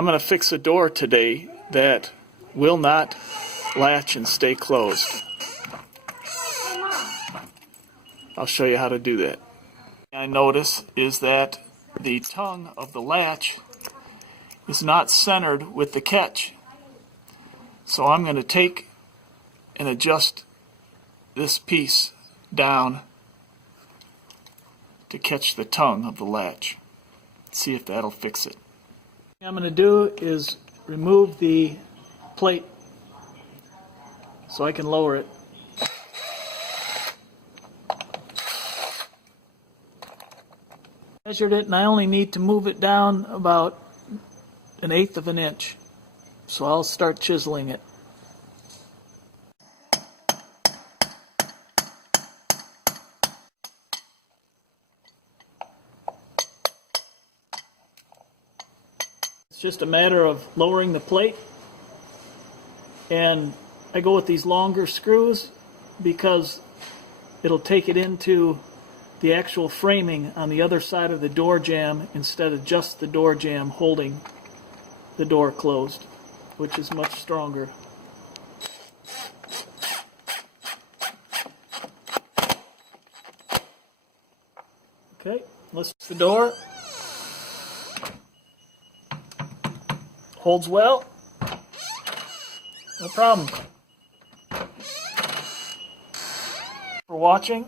I'm going to fix a door today that will not latch and stay closed. I'll show you how to do that. What I notice is that the tongue of the latch is not centered with the catch. So I'm going to take and adjust this piece down to catch the tongue of the latch. See if that'll fix it. What I'm going to do is remove the plate so I can lower it. Measured it, and I only need to move it down about 1/8 of an inch. So I'll start chiseling it. It's just a matter of lowering the plate, and I go with these longer screws because it'll take it into the actual framing on the other side of the door jamb instead of just the door jamb holding the door closed, which is much stronger. Okay, let's the door. Holds well. No problem. For watching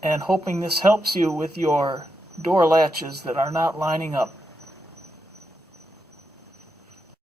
and hoping this helps you with your door latches that are not lining up.